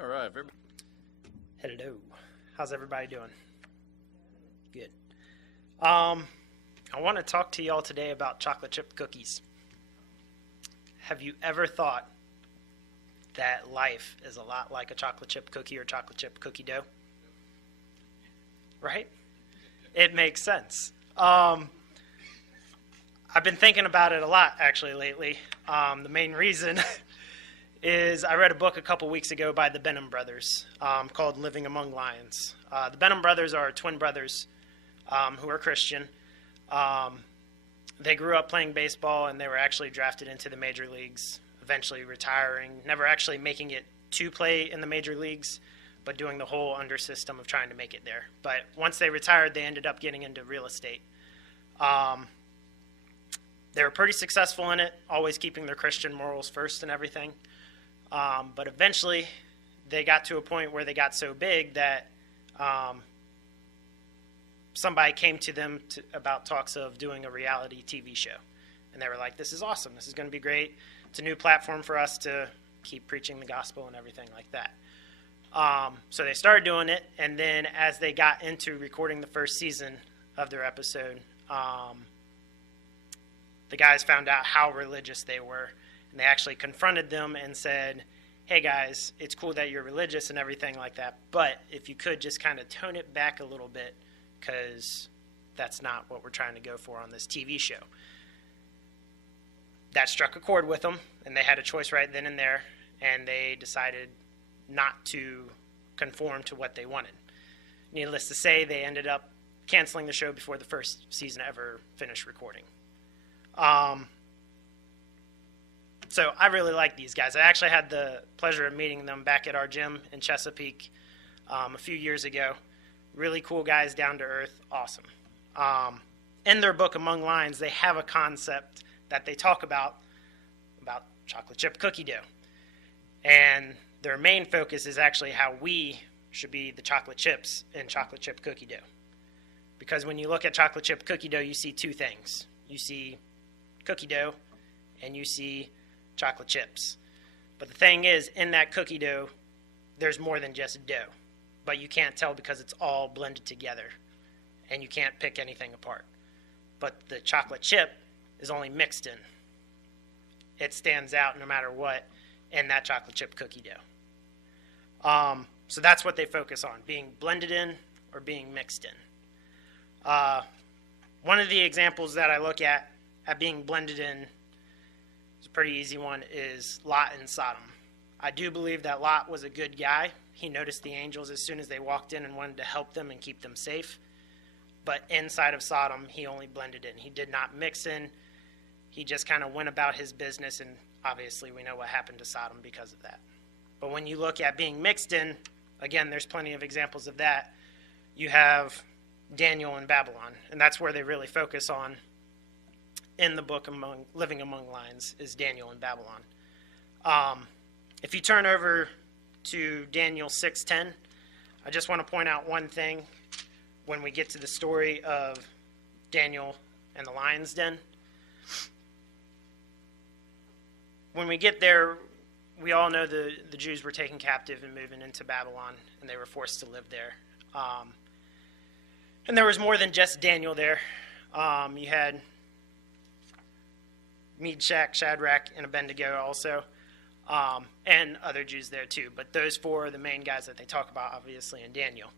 All right, everybody. Hello. How's everybody doing? Good. I want to talk to y'all today about chocolate chip cookies. Have you ever thought that life is a lot like a chocolate chip cookie or chocolate chip cookie dough? Right? It makes sense. I've been thinking about it a lot, actually, lately. The main reason is I read a book a couple weeks ago by the Benham brothers called Living Among Lions. The Benham brothers are twin brothers who are Christian. They grew up playing baseball, and they were actually drafted into the major leagues, eventually retiring, never actually making it to play in the major leagues, but doing the whole under system of trying to make it there. But once they retired, they ended up getting into real estate. They were pretty successful in it, always keeping their Christian morals first and everything. But eventually, they got to a point where they got so big that somebody came to them about talks of doing a reality TV show. And they were like, this is awesome. This is going to be great. It's a new platform for us to keep preaching the gospel and everything like that. So they started doing it. And then as they got into recording the first season of their episode, the guys found out how religious they were. And they actually confronted them and said, hey guys, it's cool that you're religious and everything like that, but if you could just kind of tone it back a little bit, because that's not what we're trying to go for on this TV show. That struck a chord with them, and they had a choice right then and there, and they decided not to conform to what they wanted. Needless to say, they ended up canceling the show before the first season ever finished recording. So I really like these guys. I actually had the pleasure of meeting them back at our gym in Chesapeake a few years ago. Really cool guys, down to earth, awesome. In their book, Among Lions, they have a concept that they talk about chocolate chip cookie dough. And their main focus is actually how we should be the chocolate chips in chocolate chip cookie dough. Because when you look at chocolate chip cookie dough, you see two things. You see cookie dough, and you see chocolate chips. But the thing is, in that cookie dough, there's more than just dough. But you can't tell because it's all blended together, and you can't pick anything apart. But the chocolate chip is only mixed in. It stands out no matter what in that chocolate chip cookie dough. So that's what they focus on, being blended in or being mixed in. One of the examples that I look at being blended in, it's a pretty easy one, is Lot and Sodom. I do believe that Lot was a good guy. He noticed the angels as soon as they walked in and wanted to help them and keep them safe. But inside of Sodom, he only blended in. He did not mix in. He just kind of went about his business, and obviously we know what happened to Sodom because of that. But when you look at being mixed in, again, there's plenty of examples of that. You have Daniel in Babylon, and that's where they really focus on in the book Living Among Lions, is Daniel in Babylon. If you turn over to Daniel 6:10, I just want to point out one thing when we get to the story of Daniel and the lion's den. When we get there, we all know the Jews were taken captive and moving into Babylon, and they were forced to live there. And there was more than just Daniel there. You had Meshach, Shadrach, and Abednego also, and other Jews there too. But those four are the main guys that they talk about, obviously, in Daniel.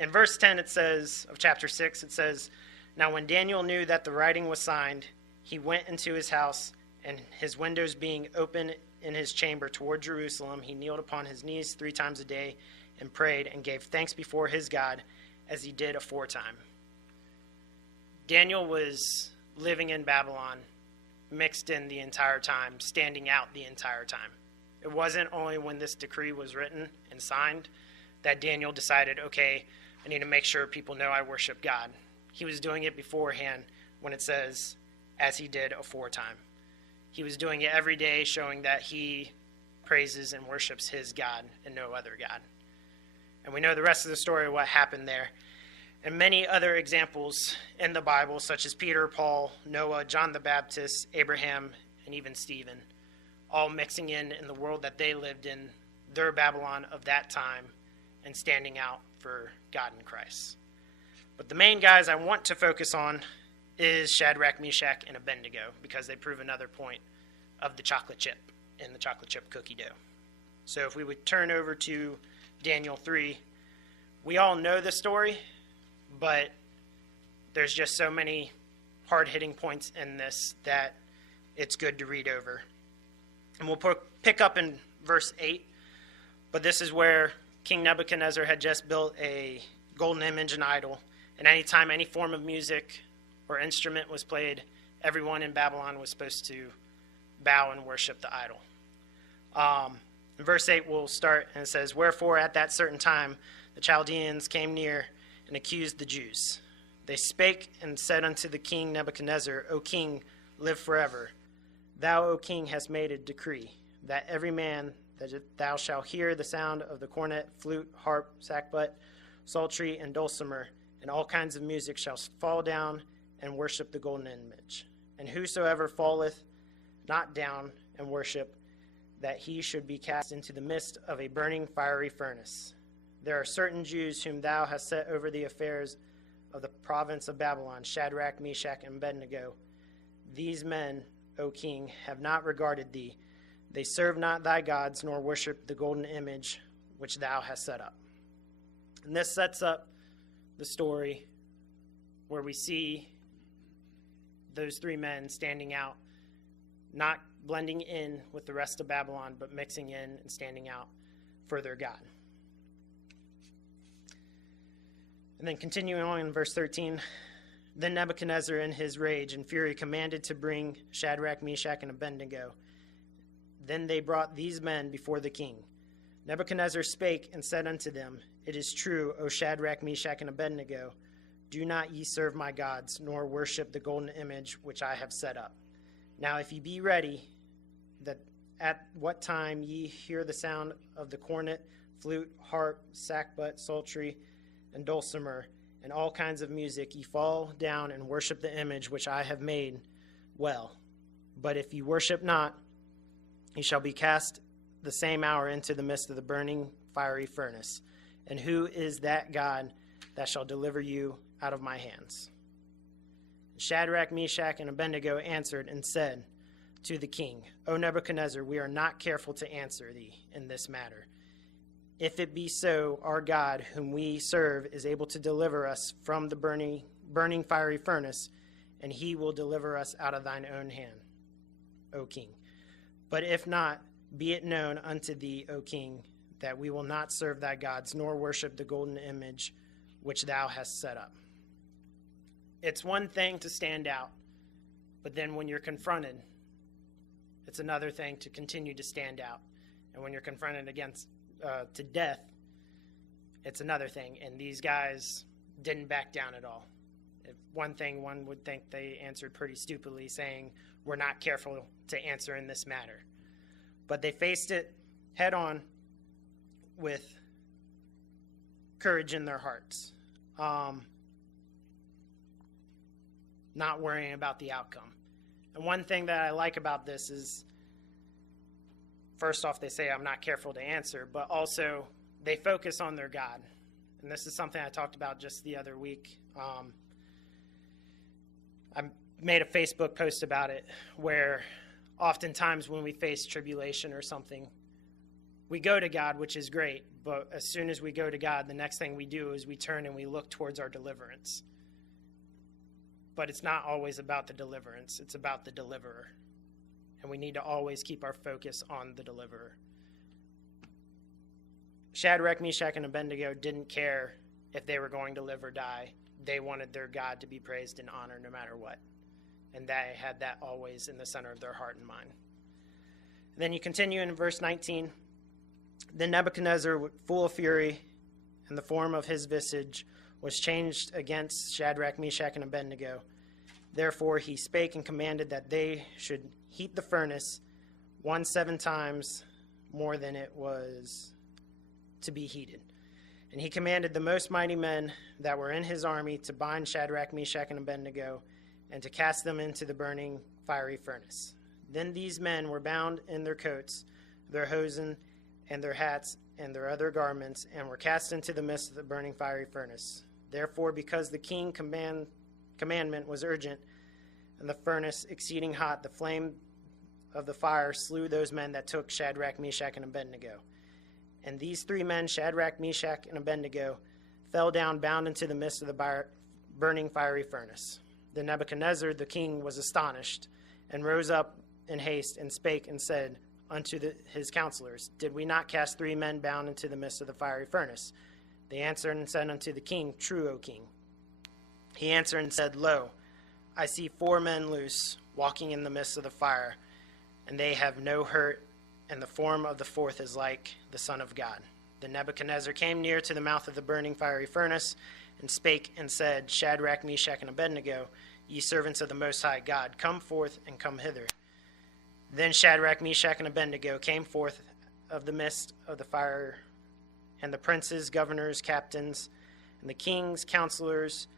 In verse 10, it says, of chapter 6, it says, now when Daniel knew that the writing was signed, he went into his house, and his windows being open in his chamber toward Jerusalem, he kneeled upon his knees 3 times a day and prayed and gave thanks before his God as he did aforetime. Daniel was living in Babylon, mixed in the entire time, standing out the entire time. It wasn't only when this decree was written and signed that Daniel decided, okay, I need to make sure people know I worship God. He was doing it beforehand when it says, as he did aforetime. He was doing it every day, showing that he praises and worships his God and no other God. And we know the rest of the story of what happened there. And many other examples in the Bible, such as Peter, Paul, Noah, John the Baptist, Abraham, and even Stephen, all mixing in the world that they lived in their Babylon of that time and standing out for God in Christ. But the main guys I want to focus on is Shadrach, Meshach, and Abednego, because they prove another point of the chocolate chip in the chocolate chip cookie dough. So if we would turn over to Daniel 3, we all know the story, but there's just so many hard-hitting points in this that it's good to read over. And we'll pick up in verse 8, but this is where King Nebuchadnezzar had just built a golden image and idol, and anytime any form of music or instrument was played, everyone in Babylon was supposed to bow and worship the idol. In verse 8 we'll start, and it says, "Wherefore at that certain time the Chaldeans came near and accused the Jews. They spake and said unto the king Nebuchadnezzar, O king, live forever. Thou, O king, hast made a decree, that every man that thou shalt hear the sound of the cornet, flute, harp, sackbut, psaltery, and dulcimer, and all kinds of music shall fall down and worship the golden image. And whosoever falleth not down and worship, that he should be cast into the midst of a burning fiery furnace. There are certain Jews whom thou hast set over the affairs of the province of Babylon, Shadrach, Meshach, and Abednego. These men, O king, have not regarded thee. They serve not thy gods, nor worship the golden image which thou hast set up." And this sets up the story where we see those three men standing out, not blending in with the rest of Babylon, but mixing in and standing out for their God. And then continuing on in verse 13, "Then Nebuchadnezzar in his rage and fury commanded to bring Shadrach, Meshach, and Abednego. Then they brought these men before the king. Nebuchadnezzar spake and said unto them, It is true, O Shadrach, Meshach, and Abednego, do not ye serve my gods, nor worship the golden image which I have set up. Now if ye be ready, that at what time ye hear the sound of the cornet, flute, harp, sackbut, psaltery, and dulcimer, and all kinds of music, ye fall down and worship the image which I have made well. But if ye worship not, ye shall be cast the same hour into the midst of the burning fiery furnace. And who is that God that shall deliver you out of my hands?" Shadrach, Meshach, and Abednego answered and said to the king, O Nebuchadnezzar, we are not careful to answer thee in this matter. If it be so, our God, whom we serve, is able to deliver us from the burning fiery furnace, and he will deliver us out of thine own hand, O king. But if not, be it known unto thee, O king, that we will not serve thy gods, nor worship the golden image which thou hast set up. It's one thing to stand out, but then when you're confronted, it's another thing to continue to stand out. And when you're confronted against to death, it's another thing. And these guys didn't back down at all. If one thing, one would think they answered pretty stupidly, saying, we're not careful to answer in this matter. But they faced it head on with courage in their hearts, not worrying about the outcome. And one thing that I like about this is, first off, they say, I'm not careful to answer, but also they focus on their God. And this is something I talked about just the other week. I made a Facebook post about it, where oftentimes when we face tribulation or something, we go to God, which is great, but as soon as we go to God, the next thing we do is we turn and we look towards our deliverance. But it's not always about the deliverance, it's about the deliverer. And we need to always keep our focus on the deliverer. Shadrach, Meshach, and Abednego didn't care if they were going to live or die. They wanted their God to be praised and honored no matter what. And they had that always in the center of their heart and mind. And then you continue in verse 19. Then Nebuchadnezzar, full of fury, and the form of his visage was changed against Shadrach, Meshach, and Abednego. Therefore he spake and commanded that they should heat the furnace 7 times more than it was to be heated. And he commanded the most mighty men that were in his army to bind Shadrach, Meshach, and Abednego, and to cast them into the burning fiery furnace. Then these men were bound in their coats, their hosen, and their hats and their other garments, and were cast into the midst of the burning fiery furnace. Therefore, because the king commandment was urgent, and the furnace exceeding hot, the flame of the fire slew those men that took Shadrach, Meshach, and Abednego. And these 3 men, Shadrach, Meshach, and Abednego, fell down bound into the midst of the burning fiery furnace. Then Nebuchadnezzar the king was astonished, and rose up in haste, and spake and said unto his counselors, Did we not cast 3 men bound into the midst of the fiery furnace? They answered and said unto the king, True, O king. He answered and said, Lo, I see 4 men loose, walking in the midst of the fire, and they have no hurt, and the form of the 4th is like the Son of God. Then Nebuchadnezzar came near to the mouth of the burning fiery furnace, and spake and said, Shadrach, Meshach, and Abednego, ye servants of the Most High God, come forth and come hither. Then Shadrach, Meshach, and Abednego came forth of the midst of the fire, and the princes, governors, captains, and the king's counselors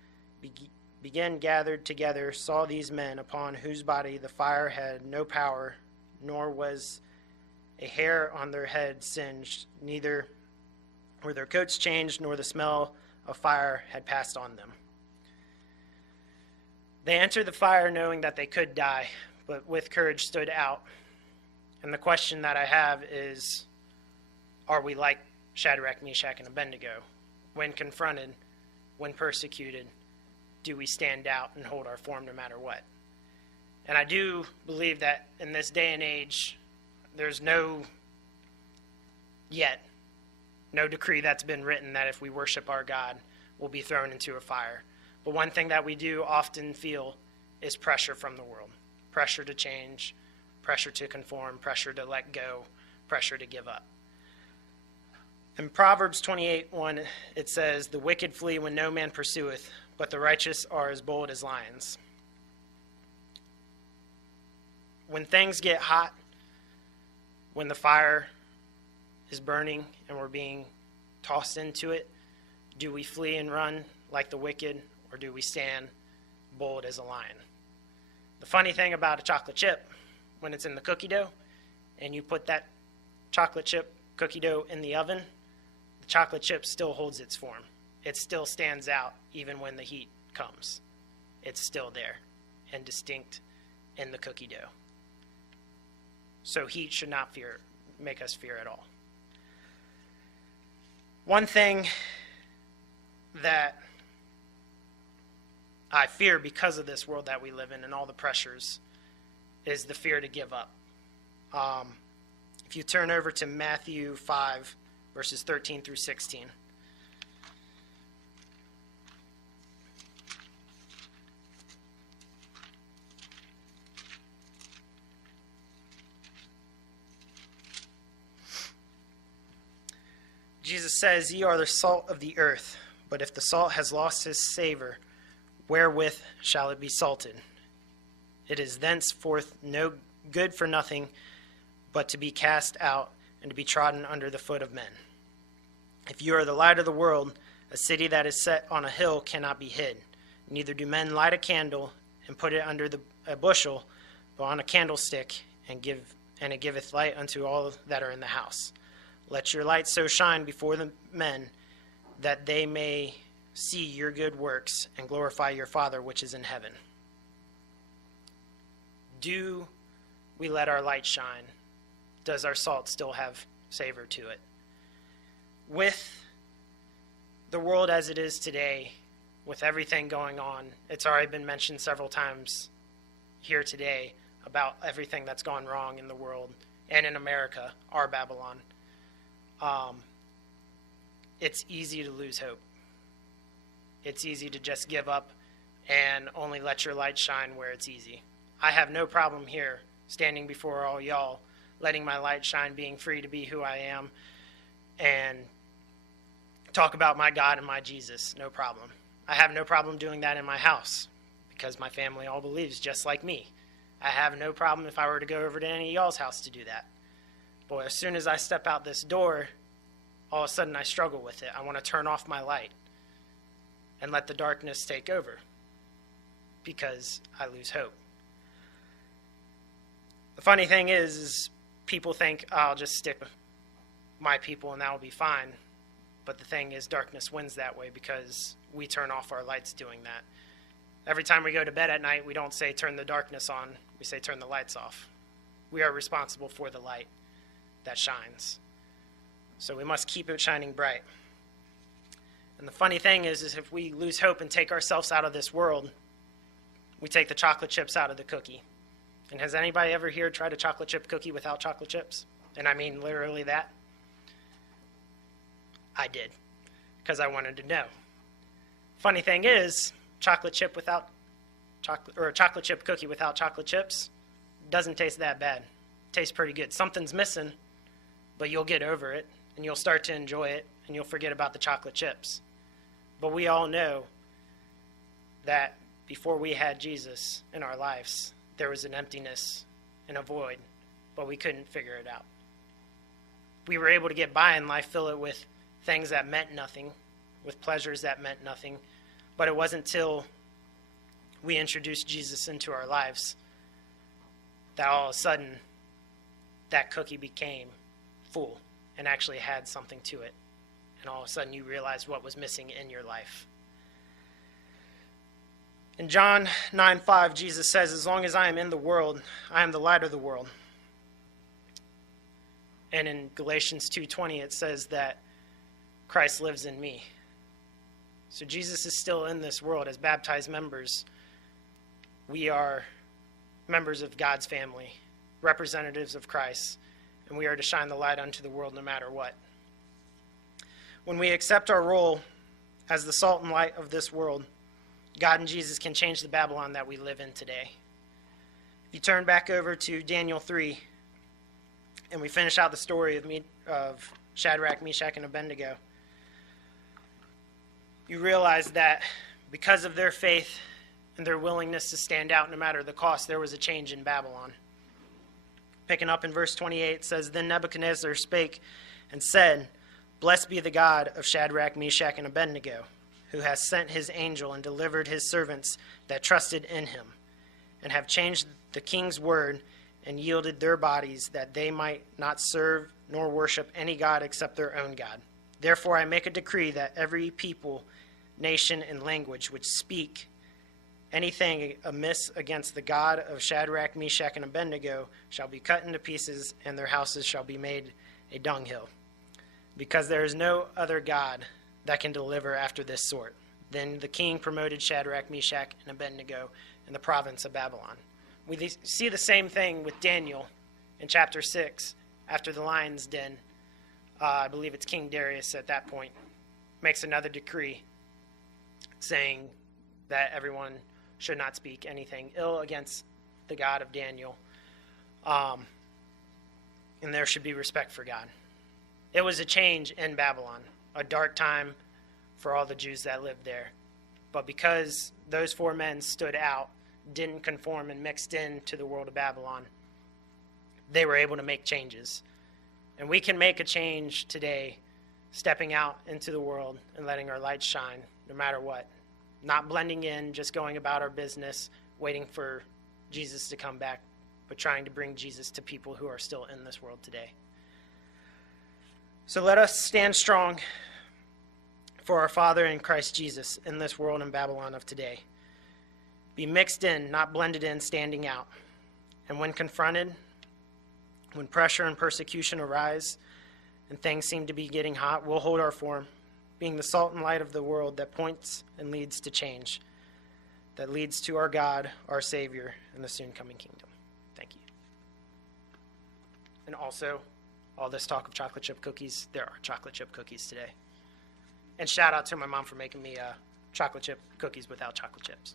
began gathered together, saw these men, upon whose body the fire had no power, nor was a hair on their head singed, neither were their coats changed, nor the smell of fire had passed on them. They entered the fire knowing that they could die, but with courage stood out. And the question that I have is, are we like Shadrach, Meshach, and Abednego? When confronted, when persecuted, do we stand out and hold our form no matter what? And I do believe that in this day and age, there's no decree that's been written that if we worship our God, we'll be thrown into a fire. But one thing that we do often feel is pressure from the world. Pressure to change, pressure to conform, pressure to let go, pressure to give up. In Proverbs 28:1, it says, The wicked flee when no man pursueth, but the righteous are as bold as lions. When things get hot, when the fire is burning and we're being tossed into it, do we flee and run like the wicked, or do we stand bold as a lion? The funny thing about a chocolate chip, when it's in the cookie dough, and you put that chocolate chip cookie dough in the oven, the chocolate chip still holds its form. It still stands out even when the heat comes. It's still there and distinct in the cookie dough. So heat should not make us fear at all. One thing that I fear because of this world that we live in and all the pressures is the fear to give up. If you turn over to Matthew 5, verses 13 through 16. Jesus says, Ye are the salt of the earth, but if the salt has lost his savor, wherewith shall it be salted? It is thenceforth no good for nothing, but to be cast out and to be trodden under the foot of men. If you are the light of the world, a city that is set on a hill cannot be hid. Neither do men light a candle and put it under a bushel, but on a candlestick, and it giveth light unto all that are in the house. Let your light so shine before the men that they may see your good works and glorify your Father which is in heaven. Do we let our light shine? Does our salt still have savor to it? With the world as it is today, with everything going on, it's already been mentioned several times here today about everything that's gone wrong in the world and in America, our Babylon. It's easy to lose hope. It's easy to just give up and only let your light shine where it's easy. I have no problem here standing before all y'all, letting my light shine, being free to be who I am, and talk about my God and my Jesus. No problem. I have no problem doing that in my house because my family all believes just like me. I have no problem if I were to go over to any of y'all's house to do that. Boy, as soon as I step out this door, all of a sudden I struggle with it. I want to turn off my light and let the darkness take over because I lose hope. The funny thing is people think, I'll just stick my people and that will be fine. But the thing is, darkness wins that way because we turn off our lights doing that. Every time we go to bed at night, we don't say turn the darkness on, we say turn the lights off. We are responsible for the light that shines. So we must keep it shining bright. And the funny thing is if we lose hope and take ourselves out of this world, we take the chocolate chips out of the cookie. And has anybody ever here tried a chocolate chip cookie without chocolate chips? And I mean literally that. I did, because I wanted to know. Funny thing is, chocolate chip cookie without chocolate chips doesn't taste that bad. It tastes pretty good. Something's missing, but you'll get over it, and you'll start to enjoy it, and you'll forget about the chocolate chips. But we all know that before we had Jesus in our lives, there was an emptiness and a void, but we couldn't figure it out. We were able to get by in life, fill it with things that meant nothing, with pleasures that meant nothing, but it wasn't until we introduced Jesus into our lives that all of a sudden that cookie became full and actually had something to it. And all of a sudden you realized what was missing in your life. In John 9:5, Jesus says, as long as I am in the world, I am the light of the world. And in Galatians 2:20, it says that Christ lives in me. So Jesus is still in this world. As baptized members, we are members of God's family, representatives of Christ, and we are to shine the light unto the world no matter what. When we accept our role as the salt and light of this world, God and Jesus can change the Babylon that we live in today. If you turn back over to Daniel 3, and we finish out the story of Shadrach, Meshach, and Abednego, you realize that because of their faith and their willingness to stand out no matter the cost, there was a change in Babylon. Picking up in verse 28, it says, Then Nebuchadnezzar spake and said, Blessed be the God of Shadrach, Meshach, and Abednego, who has sent his angel and delivered his servants that trusted in him, and have changed the king's word and yielded their bodies that they might not serve nor worship any god except their own God. Therefore I make a decree that every people, nation, and language which speak anything amiss against the God of Shadrach, Meshach, and Abednego shall be cut into pieces, and their houses shall be made a dunghill, because there is no other God that can deliver after this sort. Then the king promoted Shadrach, Meshach, and Abednego in the province of Babylon. We see the same thing with Daniel in chapter 6 after the lion's den. I believe it's King Darius at that point makes another decree saying that everyone should not speak anything ill against the God of Daniel, and there should be respect for God. It was a change in Babylon, a dark time for all the Jews that lived there. But because those four men stood out, didn't conform, and mixed into the world of Babylon, they were able to make changes. And we can make a change today, stepping out into the world and letting our light shine no matter what. Not blending in, just going about our business, waiting for Jesus to come back, but trying to bring Jesus to people who are still in this world today. So let us stand strong for our Father in Christ Jesus in this world in Babylon of today. Be mixed in, not blended in, standing out. And when confronted, when pressure and persecution arise and things seem to be getting hot, we'll hold our form, being the salt and light of the world that points and leads to change, that leads to our God, our Savior, and the soon coming kingdom. Thank you. And also, all this talk of chocolate chip cookies, there are chocolate chip cookies today. And shout out to my mom for making me chocolate chip cookies without chocolate chips.